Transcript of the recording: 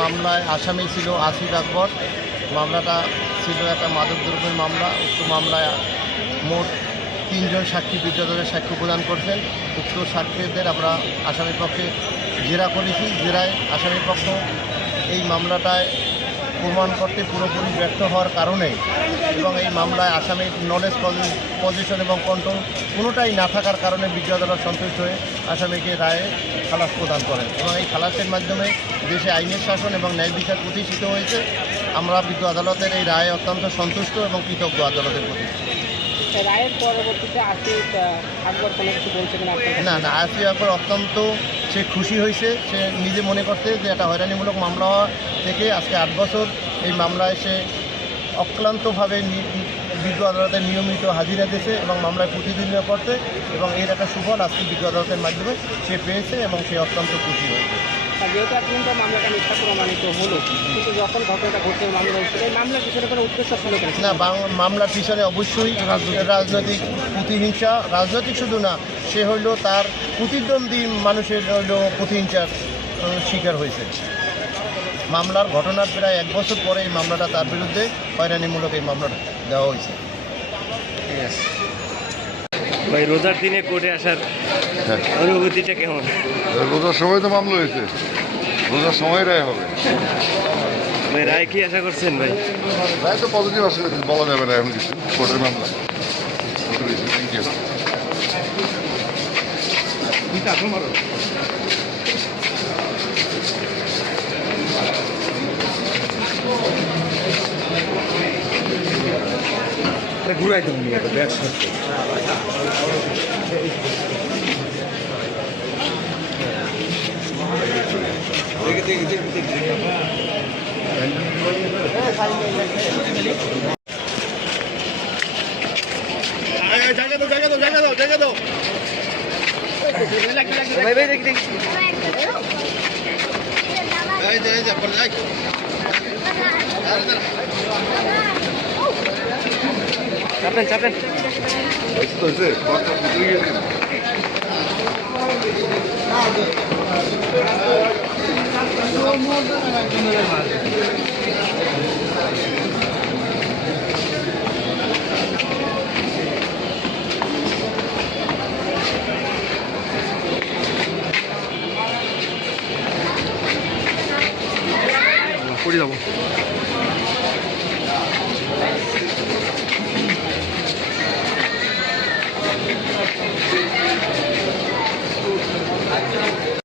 মামলায় আসামি ছিল আসিফ আকবর। মামলাটা ছিল একটা মাদকদ্রব্যের মামলা। উক্ত মামলায় মোট 3 জন সাক্ষী বিদ্যাধরের সাক্ষ্য প্রদান করছেন। উক্ত সাক্ষীদের আমরা আসামির পক্ষে জেরা করেছি। জেরায় আসামির পক্ষ এই মামলাটায় প্রমাণ করতে পুরোপুরি ব্যর্থ হওয়ার কারণে এবং এই মামলায় আসামির নলেজ পজিশন এবং কন্ট্রোল কোনোটাই না থাকার কারণে বিজ্ঞ আদালত সন্তুষ্ট হয়ে আসামিকে রায়ে খালাস প্রদান করেন এবং এই খালাসের মাধ্যমে দেশে আইনের শাসন এবং ন্যায় বিচার প্রতিষ্ঠিত হয়েছে। আমরা বিজ্ঞ আদালতের এই রায়ে অত্যন্ত সন্তুষ্ট এবং কৃতজ্ঞ আদালতের প্রতি। রায়ের পরবর্তীতে আসিফ আকবর কোনো কিছু বলছে কিনা? না, আসিফ আকবর অত্যন্ত সে খুশি হয়েছে। সে নিজে মনে করছে যে একটা হয়রানিমূলক মামলা থেকে আজকে 8 বছর এই মামলায় সে অক্লান্তভাবে বিজ্ঞ আদালতের নিয়মিত হাজিরা দিয়েছে এবং মামলায় প্রতিদ্বন্দ্বিতা করছে এবং এর একটা সুফল আজকে বিজ্ঞ আদালতের মাধ্যমে সে পেয়েছে এবং সে অত্যন্ত খুশি হয়েছে। যেহেতু এখন মামলাটা মিথ্যা প্রমাণিত হলো, কিন্তু যখন ঘটনাটা ঘটে মামলা হয়েছিল এই মামলার পিছনে কোনো উদ্দেশ্য ছিল না, মামলার পিছনে অবশ্যই রাজনৈতিক প্রতিহিংসা। রাজনৈতিক শুধু না, সে হইল তার প্রতিদ্বন্দ্বী মানুষের হইল প্রতিহিংসার শিকার হয়েছে। মামলার ঘটনার প্রায় 1 বছর পরে এই মামলাটা তার বিরুদ্ধে হয়রানিমূলক এই মামলাটা দেওয়া হয়েছে। ঠিক আছে ভাই, রোজার দিনে কোর্টে আসার অনুভূতিটা কেমন? রোজার সময় তো মামলা হয়েছে, রোজার সময় রায় হবে। ভাই রায় কি আশা করছেন? ভাই রায় তো পজিটিভ আসে, বলা যাবে না এখন কিছু। কোর্টের মামলা ঘুরাই দেবো নিয়ে ব্যাগ চাপেন চাপেন। পড়ে যাবো।